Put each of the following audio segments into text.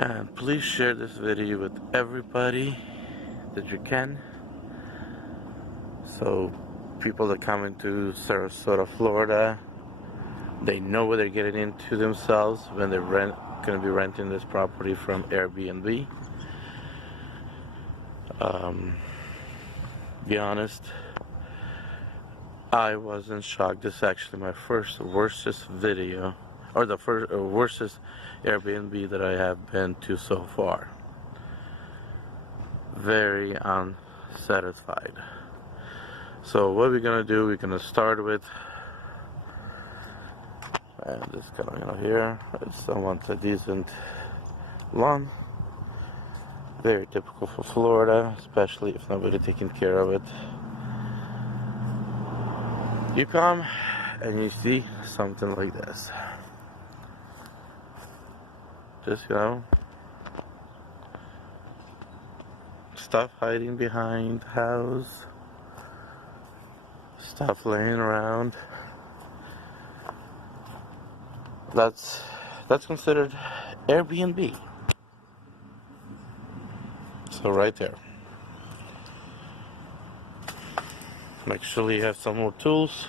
And please share this video with everybody that you can, so people that come into Sarasota, Florida, they know what they're getting into themselves when they're going to be renting this property from Airbnb. Be honest, I wasn't shocked. This is actually my worstest video, or the worstest Airbnb that I have been to so far. Very unsatisfied. So what we're gonna do, we're gonna start with, and this coming out here, it's somewhat a decent lawn. Very typical for Florida, especially if nobody taking care of it. You come and you see something like this. Just, stuff hiding behind the house, stuff laying around. That's considered Airbnb. So right there. Make sure you have some more tools.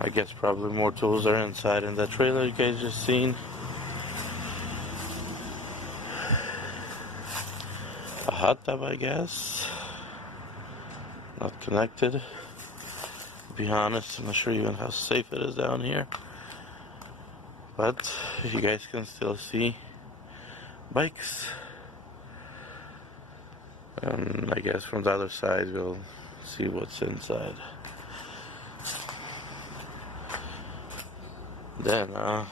I guess probably more tools are inside in that trailer you guys just seen. A hot tub, I guess. Not connected. To be honest, I'm not sure even how safe it is down here. But you guys can still see bikes. And I guess from the other side we'll see what's inside. Then have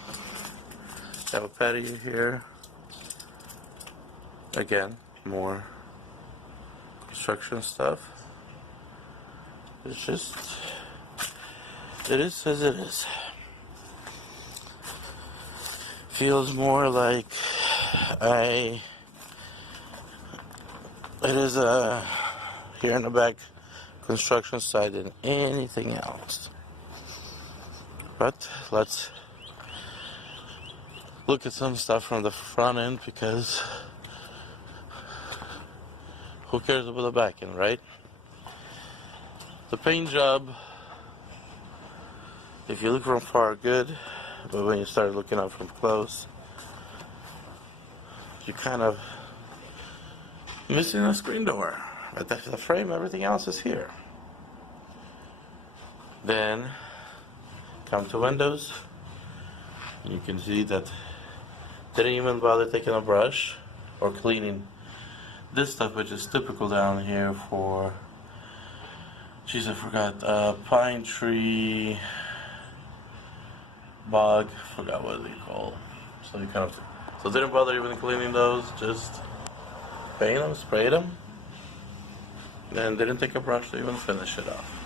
a patio here. Again, more construction stuff. It's just, it is as it is. Feels more like it is here in the back construction site than anything else. But let's look at some stuff from the front end, because who cares about the back end, right? The paint job, if you look from far, good, but when you start looking up from close, you kind of missing a screen door. But that's the frame, everything else is here. Then come to windows. You can see that didn't even bother taking a brush or cleaning this stuff, which is typical down here for, geez, I forgot, pine tree, bog, forgot what they call. So you kind of, so didn't bother even cleaning those, just paint them, sprayed them, and didn't take a brush to even finish it off.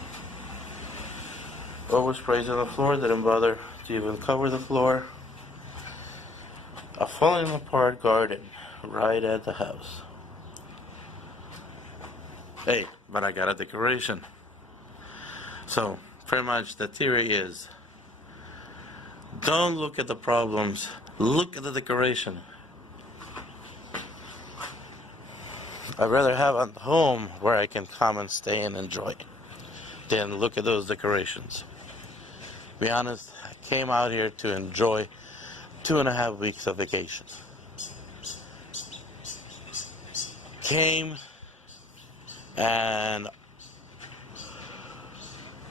Oversprays on the floor, didn't bother to even cover the floor. A falling apart garden right at the house. Hey, but I got a decoration. So pretty much the theory is, don't look at the problems, look at the decoration. I'd rather have a home where I can come and stay and enjoy than look at those decorations. Be honest, I came out here to enjoy 2.5 weeks of vacation. Came and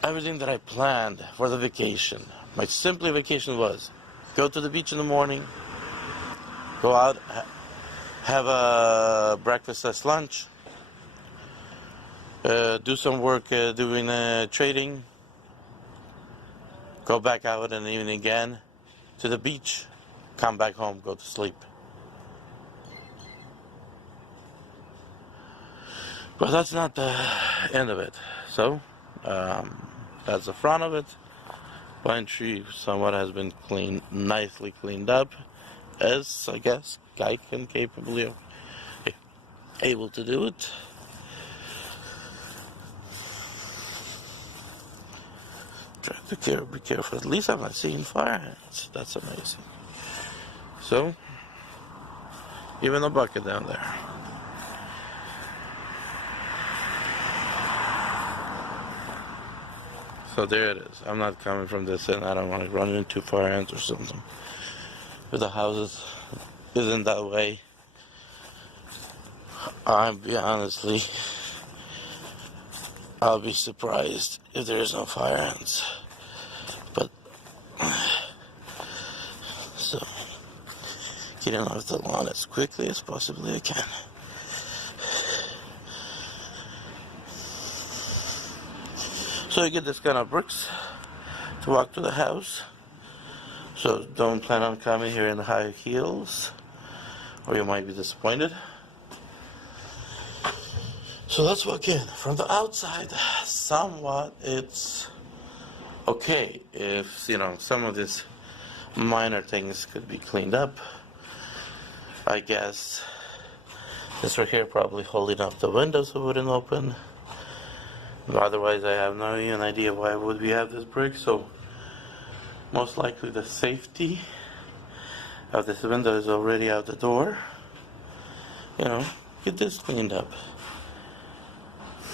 everything that I planned for the vacation, my simple vacation was go to the beach in the morning, go out, have a breakfast / lunch, do some work doing trading, go back out in the evening again to the beach, come back home, go to sleep. But that's not the end of it. So that's the front of it. Pine tree somewhat has been cleaned, nicely cleaned up, as I guess guy can capably able to do it. Try to be careful. At least I'm not seeing fire ants. That's amazing. So even a bucket down there. So there it is. I'm not coming from this end. I don't want to run into fire ants or something. If the house isn't that way, I'll be surprised if there is no fire ants. But so getting off the lawn as quickly as possibly I can. So you get this kind of bricks to walk to the house. So don't plan on coming here in high heels, or you might be disappointed. So let's walk in. From the outside, somewhat it's okay if, you know, some of these minor things could be cleaned up. I guess this right here probably holding up the windows so it wouldn't open. Otherwise, I have no even idea why would we have this brick. So most likely the safety of this window is already out the door. You know, get this cleaned up.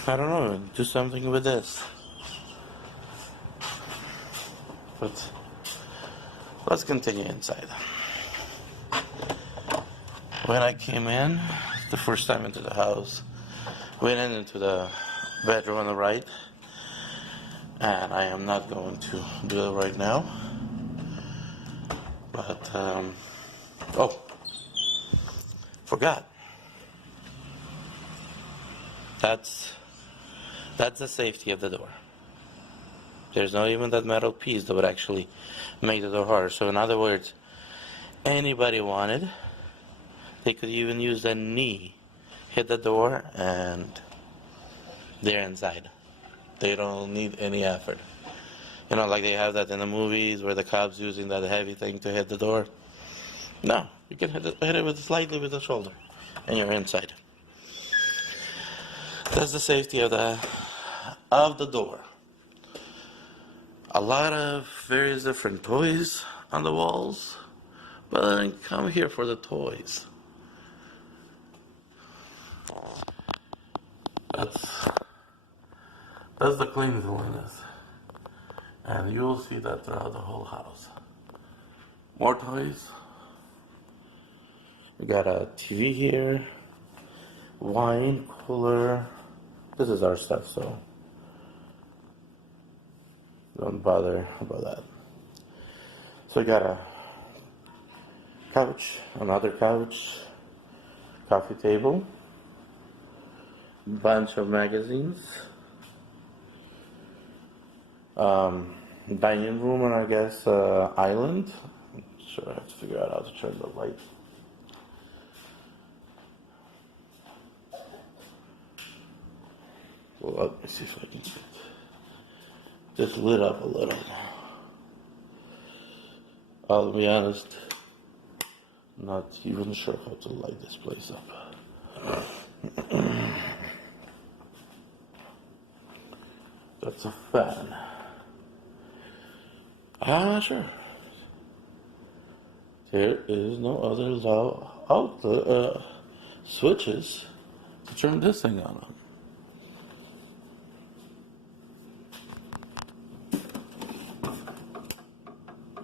I don't know, do something with this. But let's continue inside. When I came in, the first time into the house, went into the bedroom on the right, and I am not going to do it right now. But forgot. That's the safety of the door. There's not even that metal piece that would actually make the door harder. So in other words, anybody wanted, they could even use their knee, hit the door, and they're inside. They don't need any effort. You know, like they have that in the movies where the cops using that heavy thing to hit the door. No, you can hit it with slightly with the shoulder, and you're inside. That's the safety of the door. A lot of various different toys on the walls, but I didn't come here for the toys. That's the cleanliness, and you'll see that throughout the whole house. More toys. We got a TV here, wine cooler. This is our stuff, so don't bother about that. So we got a couch, another couch, coffee table, bunch of magazines, dining room, and I guess island. Sure, I have to figure out how to turn the light. Well, let me see if I can get this lit up a little. I'll be honest, not even sure how to light this place up. That's a fan. Sure. There is no other switches to turn this thing on.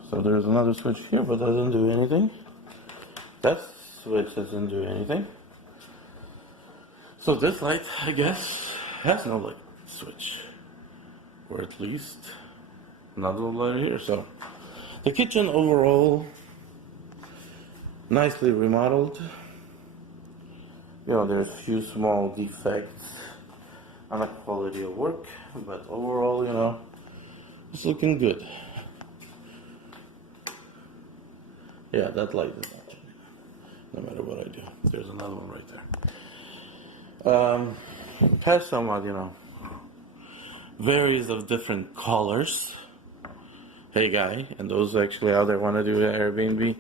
So there's another switch here, but that doesn't do anything. That switch doesn't do anything. So this light, I guess, has no light switch. Or at least another light here. So the kitchen overall, nicely remodeled. You know, there's a few small defects on the quality of work, but overall, you know, it's looking good. Yeah, that light is not changing, no matter what I do. There's another one right there. Has somewhat, you know, varies of different colors. Hey guy, and those actually out there want to do Airbnb,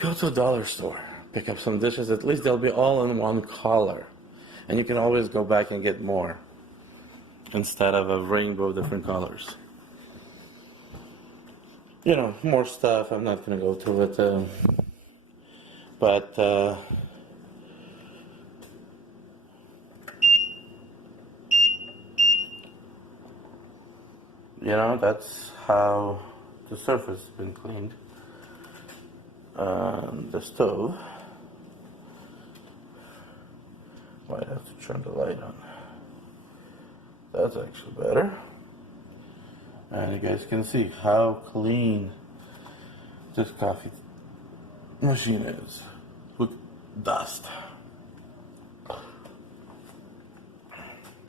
go to a dollar store, pick up some dishes. At least they'll be all in one color, and you can always go back and get more instead of a rainbow of different colors. You know, more stuff. I'm not going to go through it. But you know, that's how the surface has been cleaned. The stove, might have to turn the light on. That's actually better. And you guys can see how clean this coffee machine is. Look, dust.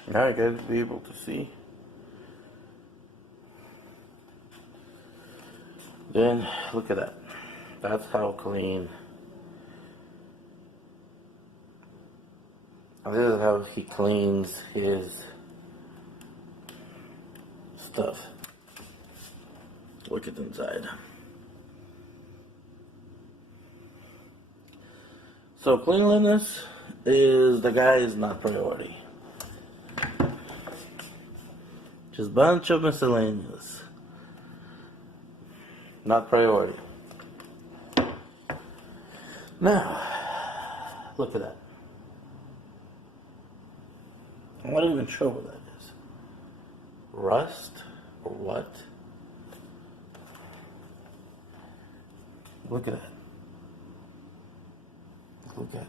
Now you guys will be able to see. Then look at that. That's how clean. And this is how he cleans his stuff. Look at inside. So cleanliness is the guy's not priority. Just bunch of miscellaneous. Not priority. Now, look at that. I'm not even sure what that is. Rust or what? Look at that. Look at it.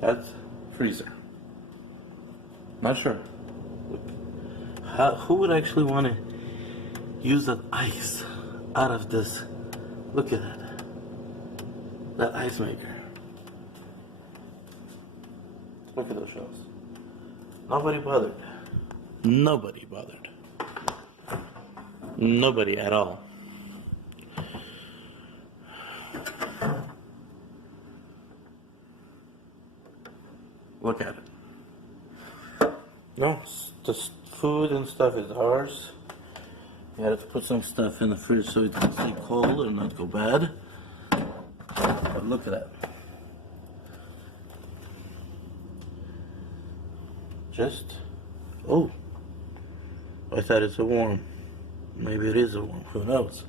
That's freezer. Not sure. Look. Who would actually want to use that ice out of this? Look at that. That ice maker. Look at those shells. Nobody bothered. Nobody bothered. Nobody at all. Look at it. No, the food and stuff is ours. You had to put some stuff in the fridge so it can stay cold and not go bad. But look at that. Just, oh, I thought it's a worm. Maybe it is a worm, who knows?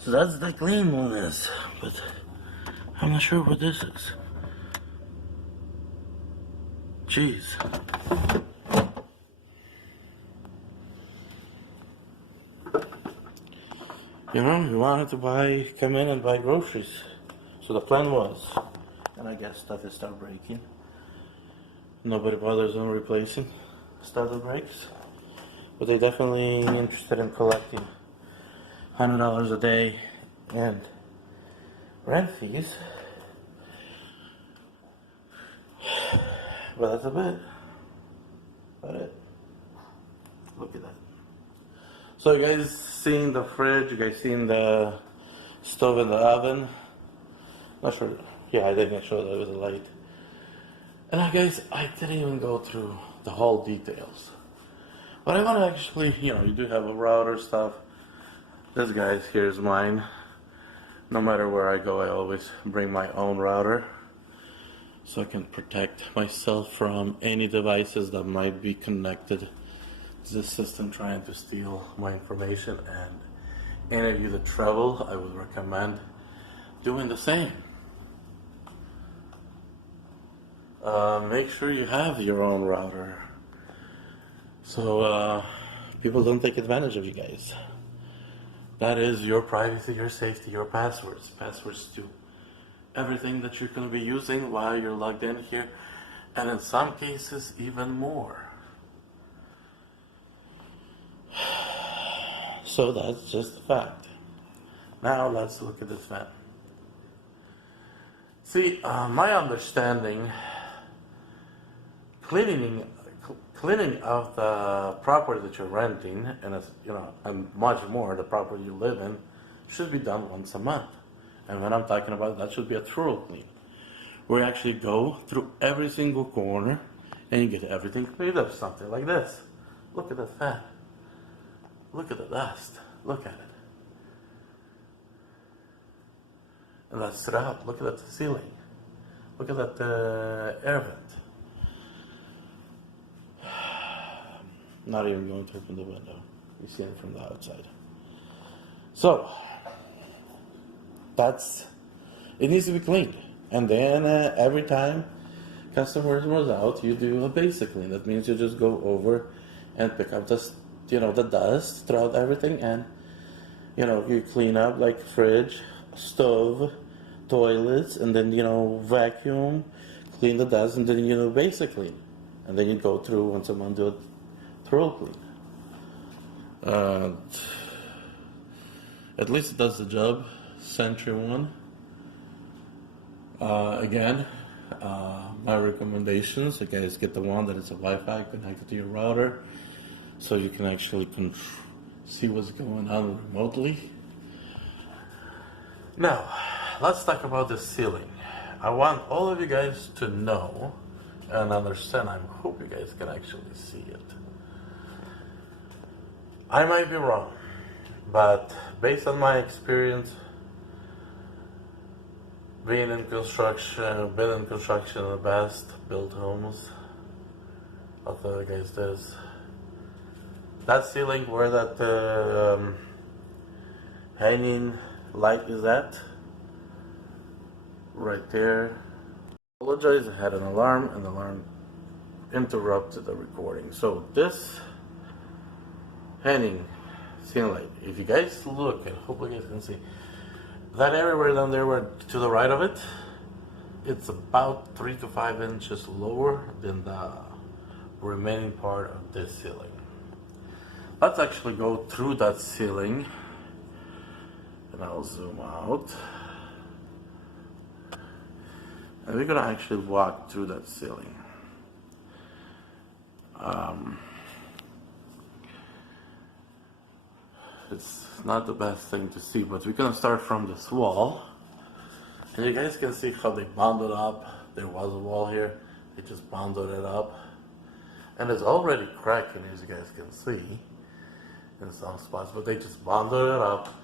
So that's the cleanliness, but I'm not sure what this is. Jeez. You know, we wanted to come in and buy groceries. So the plan was, and I guess stuff is start breaking. Nobody bothers on replacing stuff that breaks. But they're definitely interested in collecting $100 a day and rent fees. But that's about it. Look at that. So you guys seen the fridge, you guys seen the stove and the oven. Not sure, yeah, I didn't show that with the light. And guys, I didn't even go through the whole details. But I want to actually, you do have a router stuff. This guys, here's mine. No matter where I go, I always bring my own router. So I can protect myself from any devices that might be connected to the system trying to steal my information. And any of you that travel, I would recommend doing the same. Make sure you have your own router so people don't take advantage of you guys. That is your privacy, your safety, your passwords. Passwords to everything that you're going to be using while you're logged in here, and in some cases even more. So that's just a fact. Now let's look at this fan. See, my understanding, cleaning of the property that you're renting, and and much more the property you live in, should be done once a month. And when I'm talking about that, should be a thorough clean. We actually go through every single corner and you get everything cleaned up. Something like this. Look at that fan. Look at the dust. Look at it. And that's throughout. Look at that ceiling. Look at that air vent. Not even going to open the window. You see it from the outside. So, it needs to be cleaned. And then every time customer was out, you do a basic clean. That means you just go over and pick up the dust throughout everything, and you clean up like fridge, stove, toilets, and then vacuum, clean the dust, and then basic clean, and then you go through when someone do a thorough clean. At least it does the job. Sentry one. Again, my recommendations, you guys get the one that is a Wi-Fi connected to your router, so you can actually see what's going on remotely. Now, let's talk about the ceiling. I want all of you guys to know and understand. I hope you guys can actually see it. I might be wrong, but based on my experience, been in construction in the best built homes. I'll tell you guys this. That ceiling where that hanging light is at, right there. I apologize, I had an alarm, and the alarm interrupted the recording. So this hanging ceiling light, if you guys look, and hopefully you guys can see, that area down there where to the right of it, it's about 3 to 5 inches lower than the remaining part of this ceiling. Let's actually go through that ceiling, and I'll zoom out. And we're gonna actually walk through that ceiling. It's not the best thing to see, but we're gonna start from this wall. And you guys can see how they bonded up. There was a wall here, they just bonded it up. And it's already cracking, as you guys can see, in some spots, but they just bonded it up.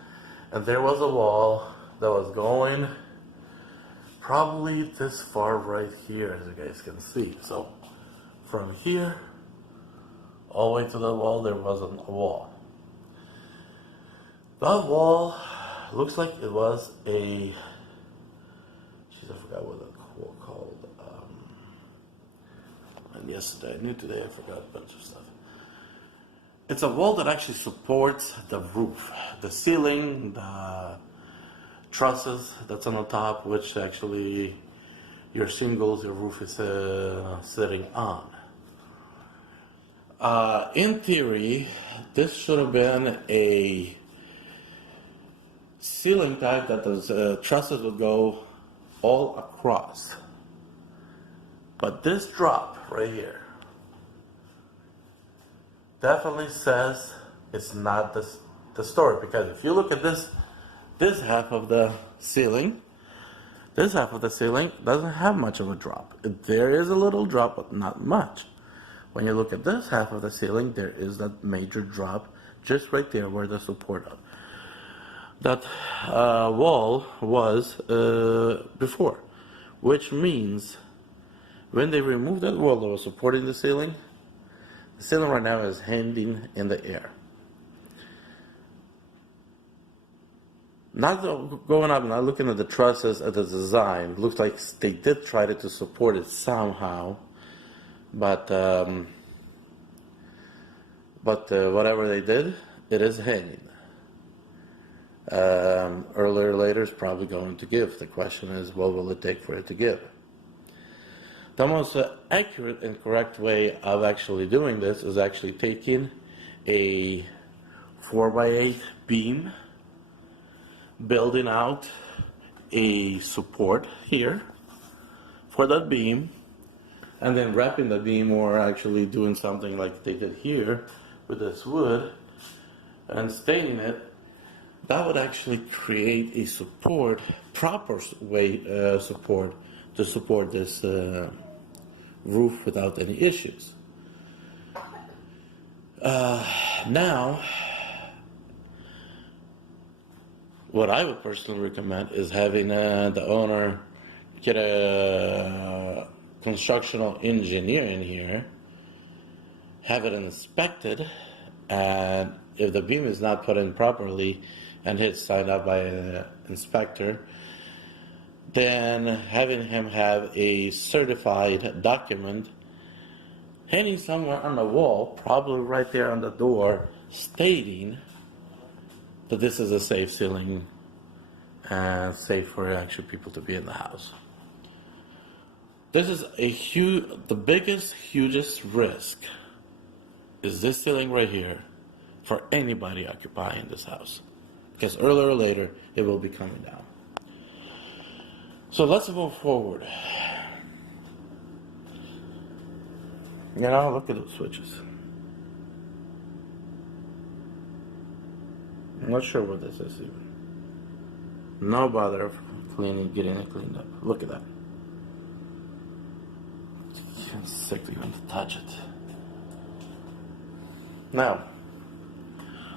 And there was a wall that was going probably this far right here, as you guys can see. So from here all the way to the wall, there wasn't a wall. That wall looks like it was I forgot what it's called. And yesterday, I knew today, I forgot a bunch of stuff. It's a wall that actually supports the roof, the ceiling, the trusses that's on the top, which actually your shingles, your roof is sitting on. In theory, this should have been a ceiling type that the trusses would go all across. But this drop right here definitely says it's not the story, because if you look at this half of the ceiling, doesn't have much of a drop. There is a little drop, but not much. When you look at this half of the ceiling, there is that major drop just right there where the support of that wall was before, which means when they removed that wall that was supporting the ceiling right now is hanging in the air. Not going up, not looking at the trusses, at the design, looks like they did try to support it somehow, but whatever they did, it is hanging. Earlier or later is probably going to give. The question is, what will it take for it to give? The most accurate and correct way of actually doing this is actually taking a 4x8 beam, building out a support here for that beam, and then wrapping the beam, or actually doing something like they did here with this wood and staining it. That would actually create a support, proper way support to support this roof without any issues. Now, what I would personally recommend is having the owner get a constructional engineer in here have it inspected, and if the beam is not put in properly and it's signed up by an inspector, then having him have a certified document hanging somewhere on the wall, probably right there on the door, stating that this is a safe ceiling and safe for actual people to be in the house. This is the biggest, hugest risk is this ceiling right here for anybody occupying this house. Because earlier or later, it will be coming down. So let's move forward. You know, look at those switches. I'm not sure what this is even. No bother of getting it cleaned up. Look at that. I'm sick to even touch it. Now,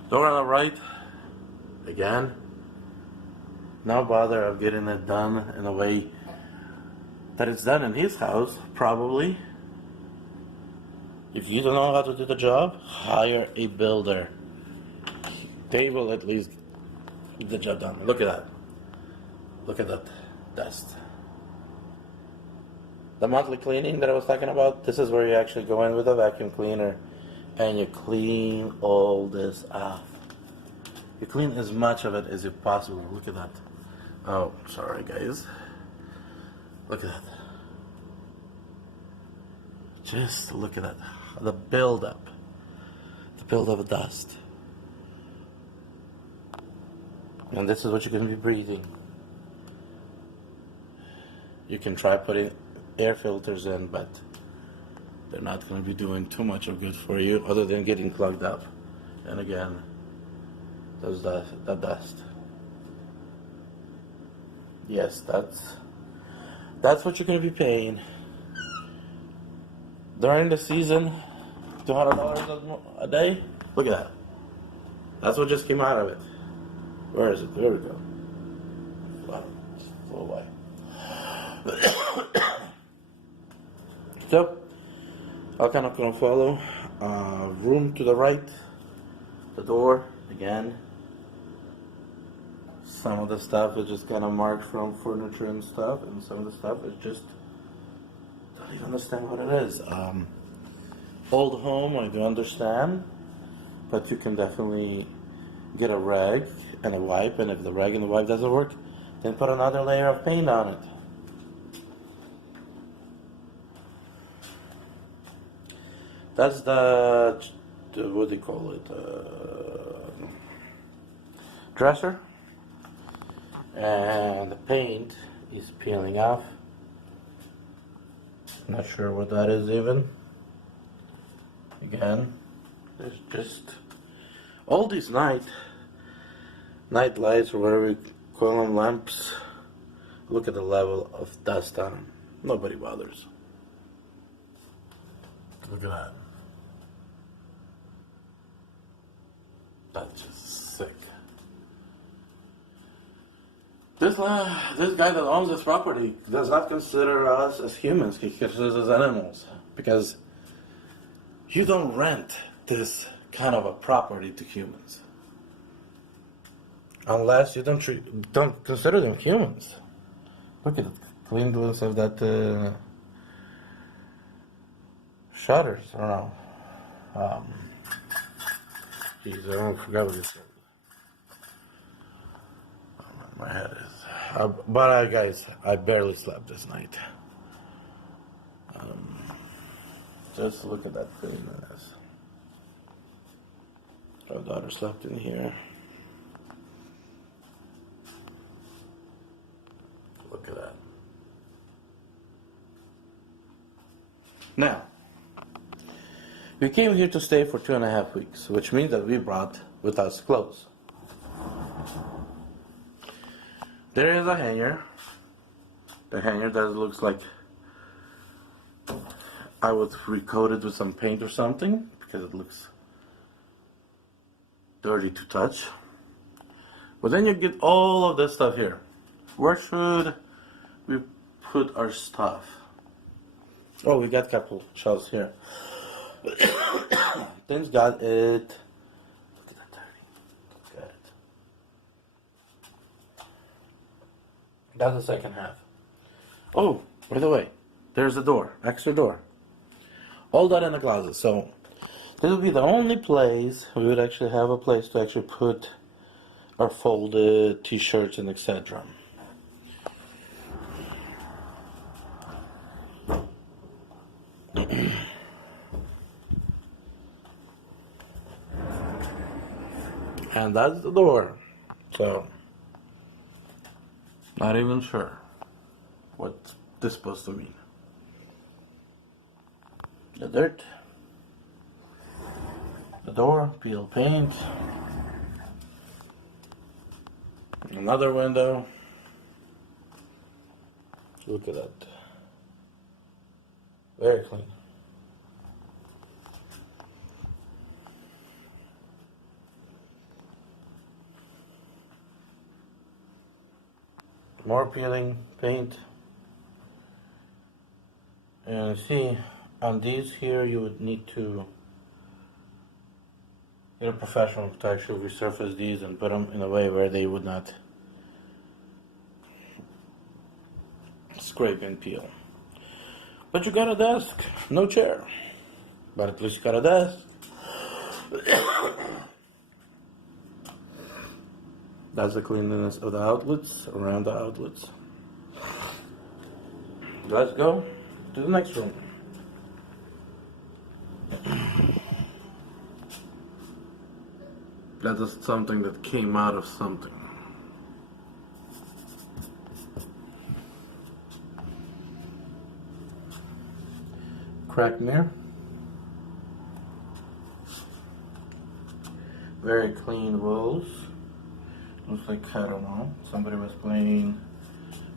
door on the right, again, no bother of getting it done in a way that it's done in his house, probably. If you don't know how to do the job, hire a builder. They will at least get the job done. Look at that. Look at that dust. The monthly cleaning that I was talking about, this is where you actually go in with a vacuum cleaner and you clean all this off. You clean as much of it as you possibly. Look at that. Oh, sorry guys. Look at that. Just look at that. The buildup. The buildup of dust. And this is what you're going to be breathing. You can try putting air filters in, but they're not going to be doing too much of good for you other than getting clogged up. And again, there's the dust. Yes, that's what you're going to be paying. During the season, $200 a day? Look at that. That's what just came out of it. Where is it? There we go. Wow, just flew away. So, I'm kind of going to follow. Room to the right, the door, again. Some of the stuff is just kind of marked from furniture and stuff, and some of the stuff is just, don't even understand what it is. Old home, I do understand, but you can definitely get a rag and a wipe, and if the rag and the wipe doesn't work, then put another layer of paint on it. That's the what do you call it? Dresser. And the paint is peeling off. Not sure what that is even. Again, there's just all these night lights or whatever you call them, lamps. Look at the level of dust on them. Nobody bothers. Look at that. That's just sick. This guy that owns this property does not consider us as humans. He considers us as animals, because you don't rent this kind of a property to humans unless you don't consider them humans. Look at the cleanness of that shutters. I don't know. Jeez, I forgot what this is. My head is. But guys, I barely slept this night. Just look at that cleanliness. Our daughter slept in here. Look at that. Now, we came here to stay for 2.5 weeks, which means that we brought with us clothes. There is a hanger. The hanger that looks like I would recoat it with some paint or something, because it looks dirty to touch. But then you get all of this stuff here. Where should we put our stuff? Oh, we got a couple shelves here. things got it. Look at that turning. Look at it. That's the second half. Oh, by the way, there's a door, extra door. All that in the closet. So this would be the only place we would actually have a place to actually put our folded t-shirts and etc. And that's the door. So, not even sure what this is supposed to mean. The dirt, the door, peel paint, another window. Look at that. Very clean. More peeling paint. And see, on these here you would need to get a professional to actually resurface these and put them in a way where they would not scrape and peel. But you got a desk, no chair. But at least you got a desk. That's the cleanliness of the outlets, around the outlets. Let's go to the next room. That is something that came out of something. Cracked mirror. Very clean walls. Looks like, I don't know, somebody was playing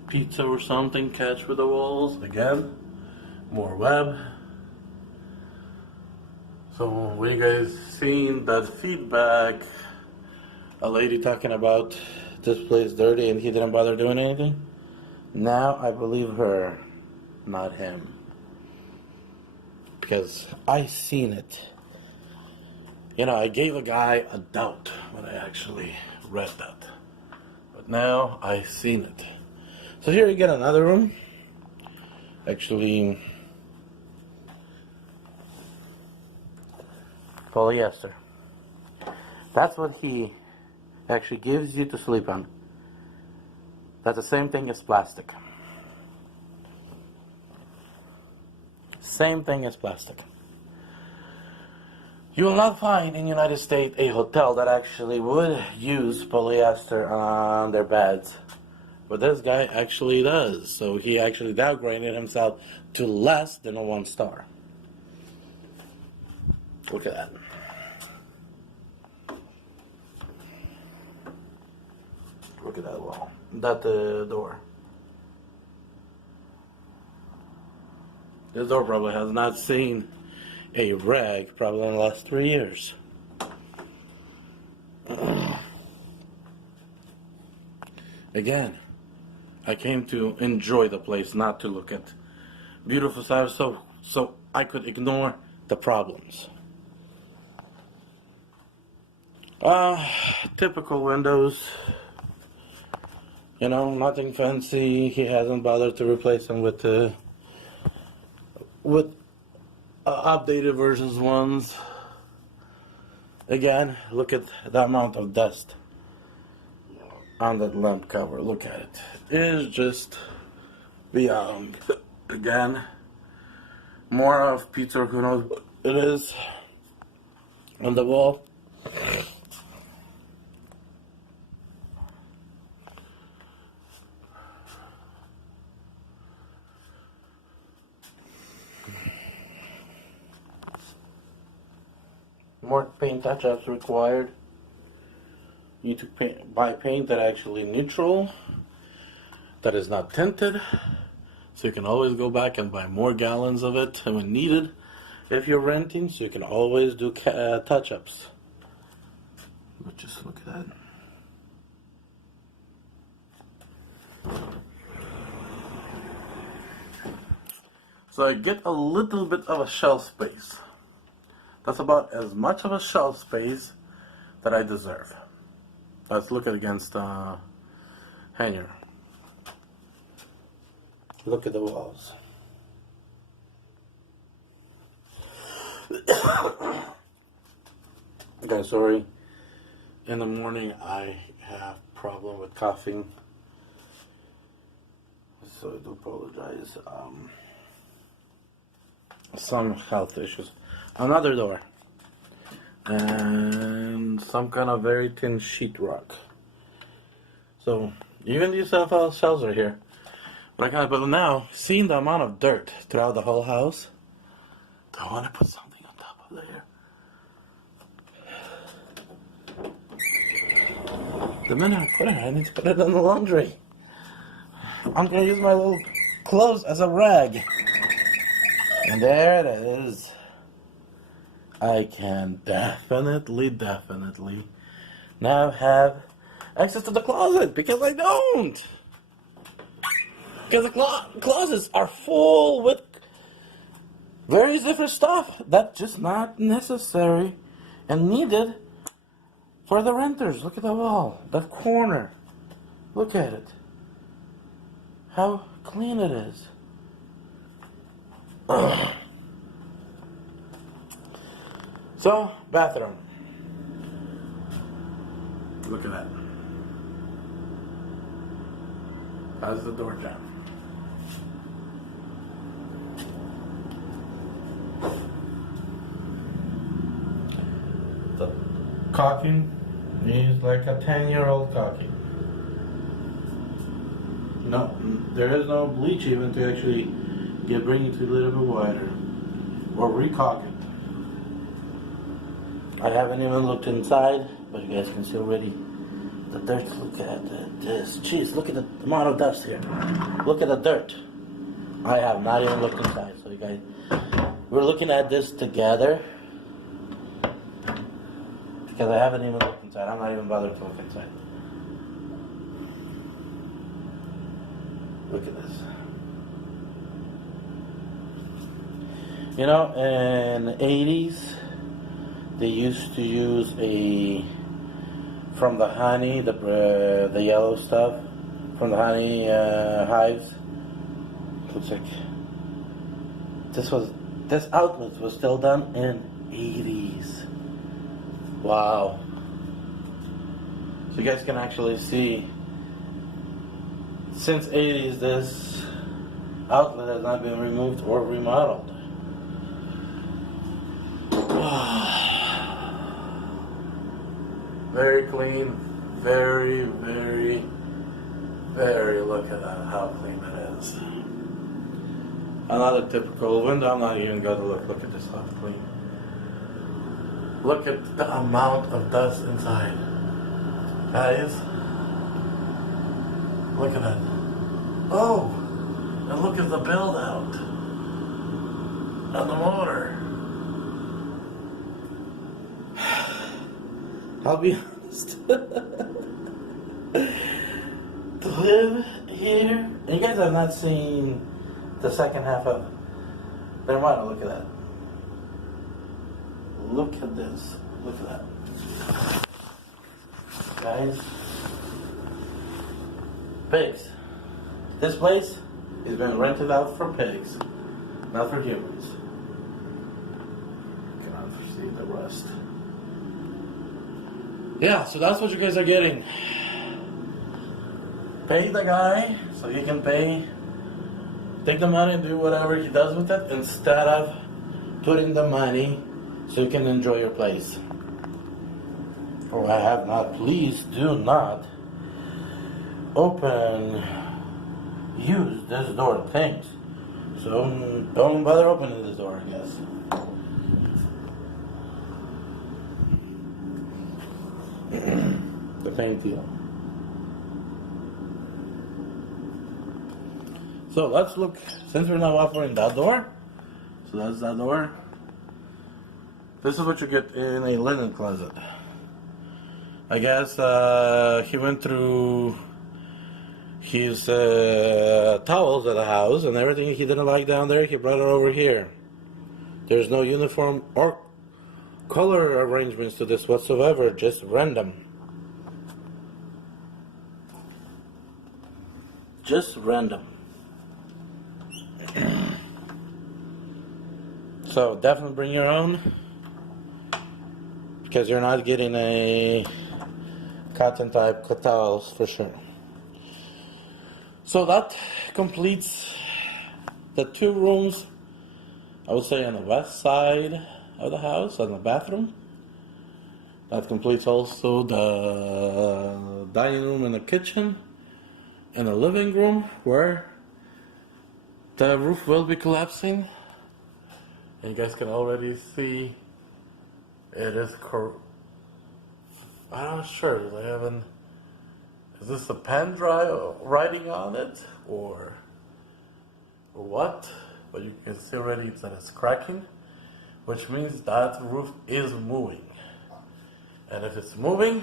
pizza or something, catch with the walls. Again, more web. So when you guys seen that feedback, a lady talking about this place dirty and he didn't bother doing anything? Now I believe her, not him. Because I seen it. You know, I gave a guy a doubt when I actually read that. But now I seen it. So here you get another room. Actually, polyester. That's what he actually gives you to sleep on. That's the same thing as plastic. Same thing as plastic. You will not find in the United States a hotel that actually would use polyester on their beds. But this guy actually does. So he actually downgraded himself to less than a 1 star. Look at that. Look at that wall. That door. This door probably has not seen a rag probably in the last 3 years. Again, I came to enjoy the place, not to look at beautiful sides, so I could ignore the problems. Typical windows. You know, nothing fancy. He hasn't bothered to replace them with updated versions ones. Again, look at the amount of dust on that lamp cover. Look at it. It is just beyond. Again, more of pizza, who knows what it is on the wall. More paint touch-ups required. You need to buy paint that actually neutral, that is not tinted, so you can always go back and buy more gallons of it when needed. If you're renting, so you can always do touch-ups. But just look at that. So I get a little bit of a shelf space. That's about as much of a shelf space that I deserve. Let's look at against hanger. Look at the walls. Okay, sorry. In the morning I have problem with coughing, so I do apologize. Some health issues. Another door. And some kind of very thin sheetrock. So even these FL shelves are here. But now, seeing the amount of dirt throughout the whole house, do I want to put something on top of there? The minute I put it, I need to put it in the laundry. I'm gonna use my little clothes as a rag. And there it is. I can definitely now have access to the closet, because I don't. Because the closets are full with various different stuff that's just not necessary and needed for the renters. Look at the wall, that corner. Look at it. How clean it is. So, bathroom. Look at that. How's the door jam? The caulking is like a 10-year-old caulking. No, there is no bleach even to actually bring it to a little bit wider or re-caulk it. I haven't even looked inside, but you guys can see already the dirt. Look at this. Jeez, look at the amount of dust here. Look at the dirt. I have not even looked inside. So you guys, we're looking at this together because I haven't even looked inside. I'm not even bothered to look inside. Look at this. You know, in the 80s, they used to use from the honey, the yellow stuff, from the honey hives. Looks like this outlet was still done in 80s. Wow. So you guys can actually see, since 80s, this outlet has not been removed or remodeled. Very clean, very, look at that, how clean it is. Another typical window, I'm not even going to look at this, how clean. Look at the amount of dust inside. Guys, look at that. Oh, and look at the build out on the motor. I'll be honest. To live here, and you guys have not seen the second half of their model. Look at that. Look at this. Look at that. Guys, pigs. This place has been rented out for pigs, not for humans. Cannot see the rust. Yeah, so that's what you guys are getting. Pay the guy so he can take the money and do whatever he does with it, instead of putting the money so you can enjoy your place. Oh, I have not. Please do not use this door. Thanks. So don't bother opening this door, I guess. The paint deal. So let's look, since we're now offering that door, so that's that door. This is what you get in a linen closet. I guess he went through his towels at the house and everything he didn't like down there, he brought it over here. There's no uniform or color arrangements to this whatsoever, just random. Just random. So definitely bring your own, because you're not getting a cotton type towels for sure. So that completes the 2 rooms, I would say, on the west side of the house, on the bathroom. That completes also the dining room and the kitchen and the living room, where the roof will be collapsing. And you guys can already see it is I'm not sure. I haven't. Is this a pen writing on it or what? But you can see already that it's cracking, which means that roof is moving. And if it's moving,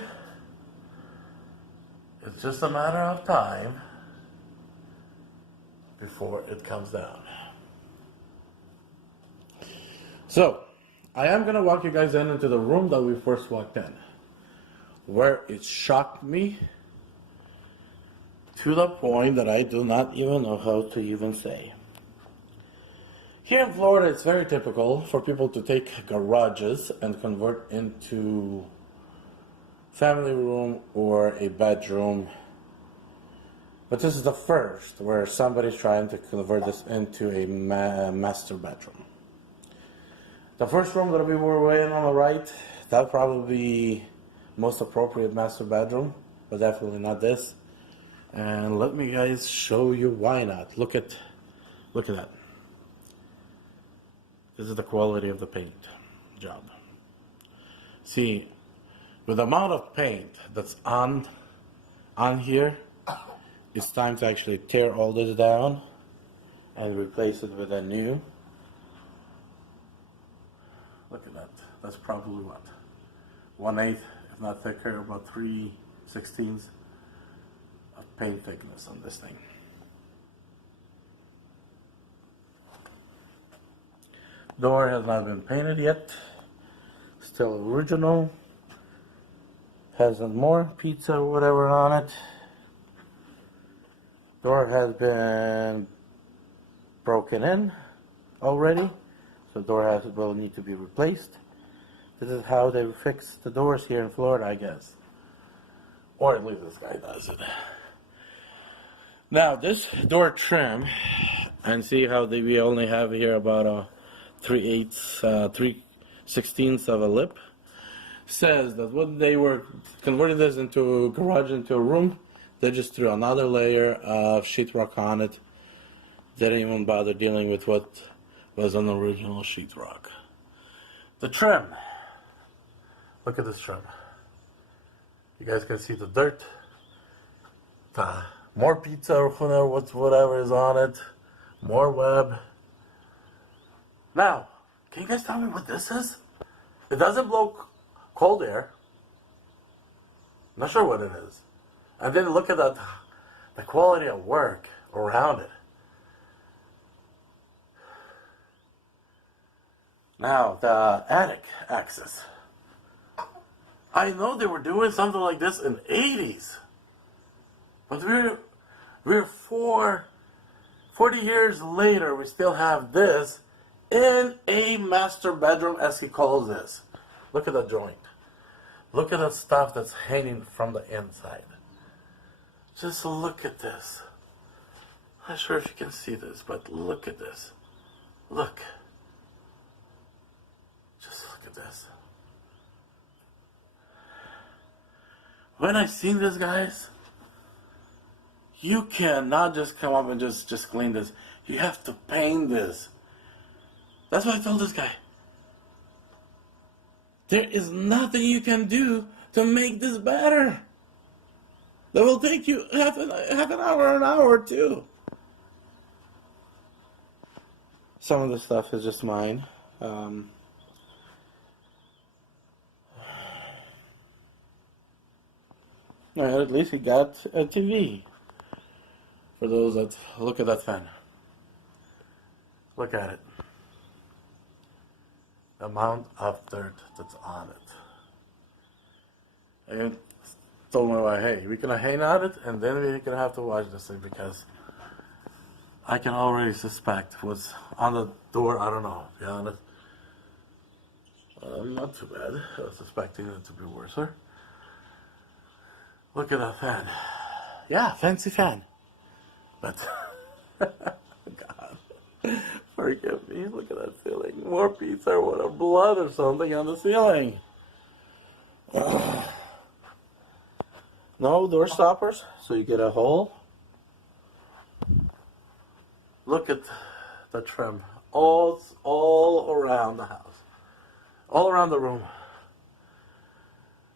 it's just a matter of time before it comes down. So, I am going to walk you guys into the room that we first walked in, where it shocked me to the point that I do not even know how to even say. Here in Florida, it's very typical for people to take garages and convert into family room or a bedroom. But this is the first where somebody's trying to convert this into a master bedroom. The first room that we were in on the right, that'll probably be most appropriate master bedroom, but definitely not this. And let me guys show you why not. Look at that. This is the quality of the paint job. See, with the amount of paint that's on here, it's time to actually tear all this down and replace it with a new. Look at that. That's probably what? 1/8, if not thicker, about 3/16 of paint thickness on this thing. Door has not been painted yet. Still original. Has some more pizza or whatever on it. Door has been broken in already. So the door will need to be replaced. This is how they fix the doors here in Florida, I guess. Or at least this guy does it. Now this door trim, and see how we only have here about a 3/16 of a lip, says that when they were converting this into a garage, into a room, they just threw another layer of sheetrock on it. They didn't even bother dealing with what was on the original sheetrock. The trim. Look at this trim. You guys can see the dirt. More pizza or whatever is on it. More web. Now, can you guys tell me what this is? It doesn't blow cold air. I'm not sure what it is. And then look at the quality of work around it. Now, the attic access. I know they were doing something like this in the 80s. But we're 40 years later, we still have this in a master bedroom, as he calls this. Look at the joint. Look at the stuff that's hanging from the inside. Just look at this. I'm not sure if you can see this, but look at this. Look. Just look at this. When I seen this, guys, you cannot just come up and just clean this. You have to paint this. That's what I told this guy. There is nothing you can do to make this better. That will take you half an hour, an hour or two. Some of the stuff is just mine. At least he got a TV. For those that look at that fan. Look at it. amount of dirt that's on it. And told my wife, hey, we're gonna hang on it and then we're gonna have to watch this thing because I can already suspect what's on the door. I don't know, to be honest. Not too bad. I was suspecting it to be worse. Look at that fan. Yeah, fancy fan. But, God, forgive me. Look at that ceiling. More pizza or blood or something on the ceiling. No door stoppers, so you get a hole. Look at the trim. All around the house. All around the room.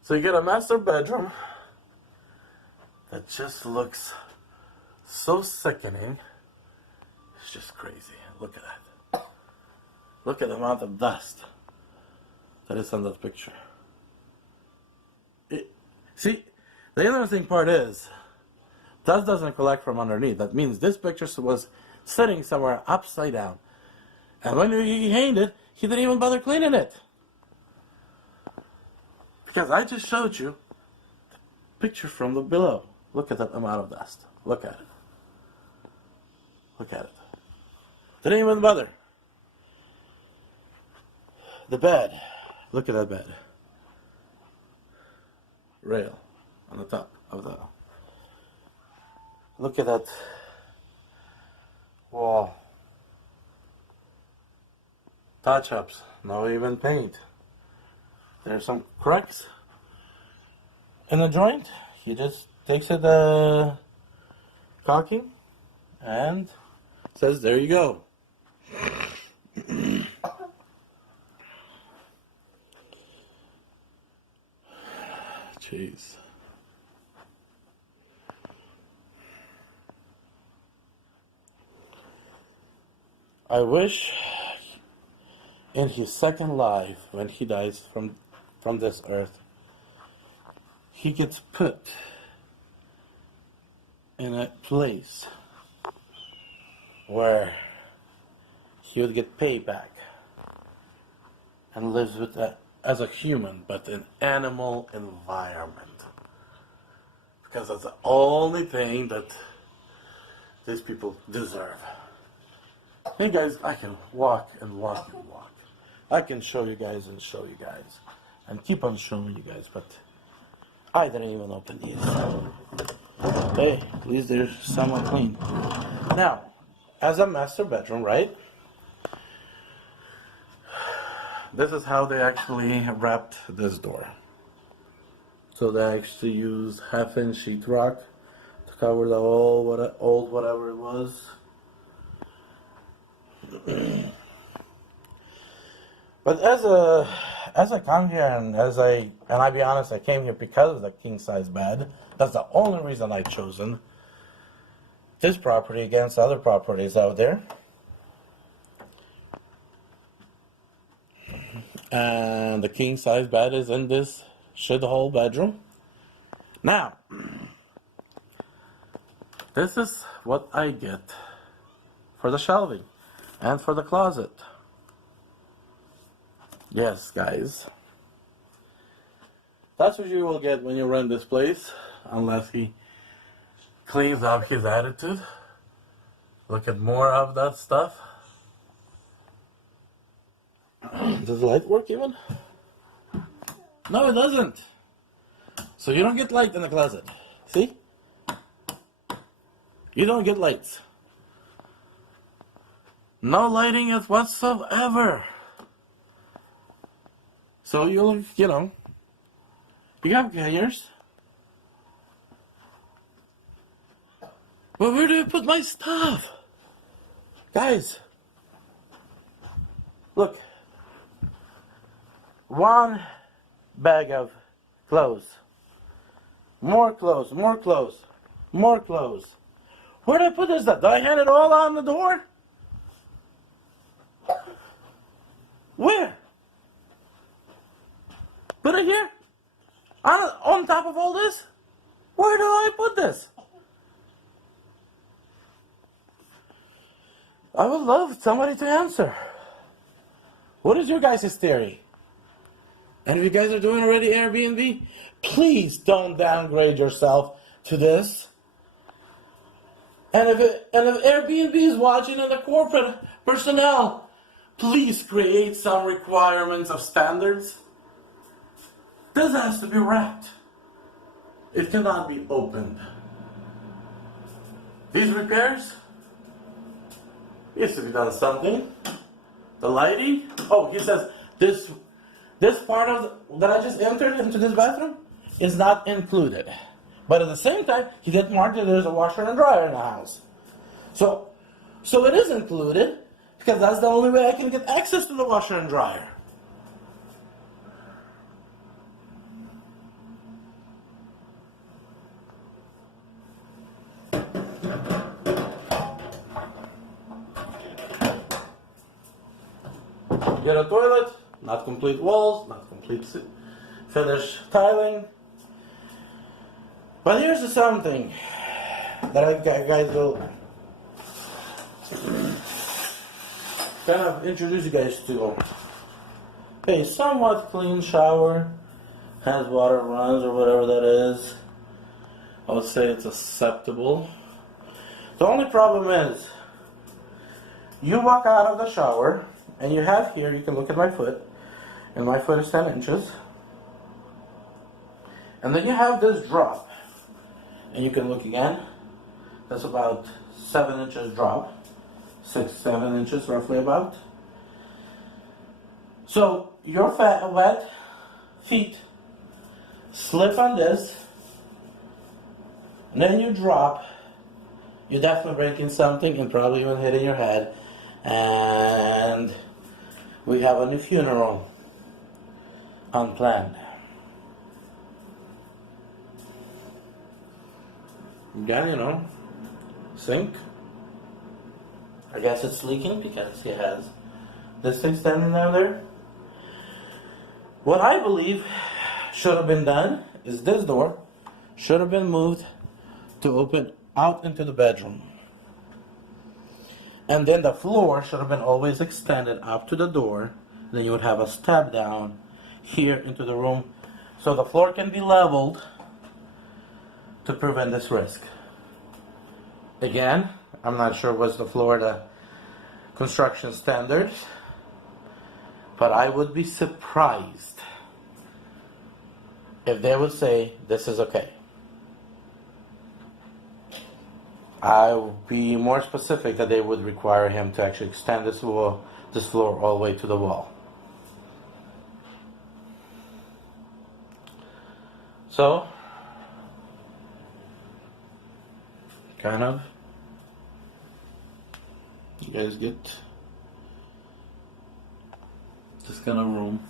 So you get a master bedroom that just looks so sickening. It's just crazy. Look at that. Look at the amount of dust that is on that picture. See, the interesting part is, dust doesn't collect from underneath. That means this picture was sitting somewhere upside down. And when he hanged it, he didn't even bother cleaning it. Because I just showed you the picture from the below. Look at that amount of dust. Look at it. Look at it. Didn't even bother. The bed. Look at that bed. Rail on the top of the... Look at that wall. Touch-ups. No even paint. There's some cracks in the joint. He just takes it caulking and says, there you go. Jeez. I wish in his second life, when he dies from this earth, he gets put in a place where he would get payback and lives with that as a human, but in animal environment. Because that's the only thing that these people deserve. Hey guys, I can walk and walk and walk. I can show you guys and show you guys. And keep on showing you guys, but I didn't even open these. Hey, at least they're somewhat clean. Now, as a master bedroom, right? This is how they actually wrapped this door. So they actually used half-inch sheetrock to cover the old whatever it was. But as I come here and I be honest, I came here because of the king size bed. That's the only reason I chosen this property against other properties out there. And the king size bed is in this shithole bedroom. Now, this is what I get for the shelving and for the closet. Yes, guys. That's what you will get when you rent this place, unless he cleans up his attitude. Look at more of that stuff. Does the light work even? No, it doesn't. So you don't get light in the closet. See? You don't get lights. No lighting whatsoever. So you have hangers. But where do I put my stuff? Guys, look. One bag of clothes. More clothes, more clothes, more clothes. Where do I put this stuff? Do I hand it all on the door? Where? Put it here? On top of all this? Where do I put this? I would love somebody to answer. What is your guys' theory? And if you guys are doing already Airbnb, please don't downgrade yourself to this. And if Airbnb is watching and the corporate personnel, please create some requirements of standards. This has to be wrapped. It cannot be opened. These repairs needs to be done something. The lighting. Oh, he says this part of that I just entered into this bathroom is not included. But at the same time, he did mark that there's a washer and dryer in the house. So it is included because that's the only way I can get access to the washer and dryer. Get a toilet, not complete walls, not complete finished tiling. But here's the something that I guys will kind of introduce you guys to. Okay, somewhat clean shower, has water runs or whatever that is. I would say it's acceptable. The only problem is, you walk out of the shower, and you have here, you can look at my foot, and my foot is 10 inches. And then you have this drop, and you can look again, that's about 7 inches drop, 6-7 inches roughly about. So your wet feet slip on this, and then you drop, you're definitely breaking something and probably even hitting your head, and we have a new funeral unplanned. Again, sink. I guess it's leaking because he has this thing standing down there. What I believe should have been done is this door should have been moved to open out into the bedroom. And then the floor should have been always extended up to the door. Then you would have a step down here into the room. So the floor can be leveled to prevent this risk. Again, I'm not sure what's the Florida construction standards, but I would be surprised if they would say this is okay. I would be more specific that they would require him to actually extend this floor all the way to the wall. So, kind of, you guys get this kind of room.